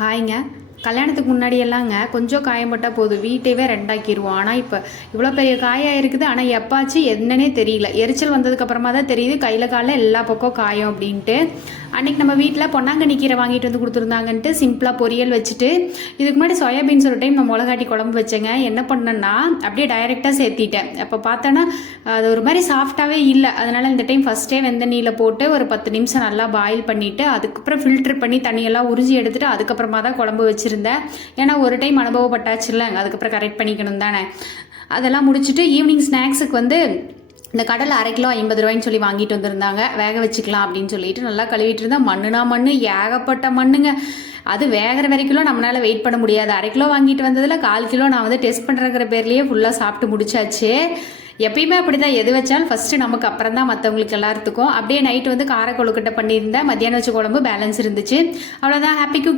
ஹாய்ங்க. கல்யாணத்துக்கு முன்னாடியெல்லாங்க கொஞ்சம் காயம் பட்டால் போதும், வீட்டையவே ரெண்டாக்கிடுவோம். ஆனால் இப்போ இவ்வளோ பெரிய காயம் இருக்குது. ஆனால் எப்பாச்சு என்னன்னே தெரியல. எரிச்சல் வந்ததுக்கப்புறமா தான் தெரியுது கையில் காலில் எல்லா பக்கம் காயம் அப்படின்ட்டு. அன்றைக்கி நம்ம வீட்டில் பொன்னாங்கண்ணி கீரை வாங்கிட்டு வந்து கொடுத்துருந்தாங்கன்ட்டு சிம்பிளாக பொரியல் வச்சுட்டு, இதுக்கு முன்னாடி சோயாபீன்ஸ் ஒரு டைம் நான் மிளகாட்டி குழம்பு வச்சேங்க. என்ன பண்ணேன்னா அப்படியே டைரெக்டாக சேர்த்திட்டேன். அப்போ பார்த்தோன்னா அது ஒரு மாதிரி சாஃப்டாகவே இல்லை. அதனால் இந்த டைம் ஃபஸ்ட்டே வெந்தண்ணியில் போட்டு ஒரு 10 நிமிஷம் நல்லா பாயில் பண்ணிவிட்டு, அதுக்கப்புறம் ஃபில்டர் பண்ணி தண்ணியெல்லாம் உறிஞ்சி எடுத்துகிட்டு அதுக்கப்புறமா தான் குழம்பு வச்சுருந்தேன். ஏன்னா ஒரு டைம் அனுபவப்பட்டாச்சு இல்லைங்க, அதுக்கப்புறம் கரெக்ட் பண்ணிக்கணும் தானே. அதெல்லாம் முடிச்சுட்டு ஈவினிங் ஸ்நாக்ஸுக்கு வந்து இந்த கடலை 1/2 கிலோ 50 ரூபாய்ன்னு சொல்லி வாங்கிட்டு வந்திருந்தாங்க. வேக வச்சுக்கலாம் அப்படின்னு சொல்லிட்டு நல்லா கழுவிட்டு இருந்தால் மண்ணுனா மண்ணு, ஏகப்பட்ட மண்ணுங்க. அது வேகிற வரைக்கும் நம்மளால் வெயிட் பண்ண முடியாது. 1/2 கிலோ வாங்கிட்டு வந்ததில் 1/4 கிலோ நான் வந்து டெஸ்ட் பண்ணுறங்கிற பேர்லேயே ஃபுல்லாக சாப்பிட்டு முடிச்சாச்சு. எப்பயுமே அப்படி தான், எது வச்சாலும் ஃபஸ்ட்டு நமக்கு அப்புறம் தான் மற்றவங்களுக்கு எல்லாத்துக்கும். அப்படியே நைட்டு வந்து கார கொழுக்கட்டை பண்ணியிருந்தேன். மத்தியானம் வச்ச குழம்பு பேலன்ஸ் இருந்துச்சு. அவ்வளோதான். Happy cooking.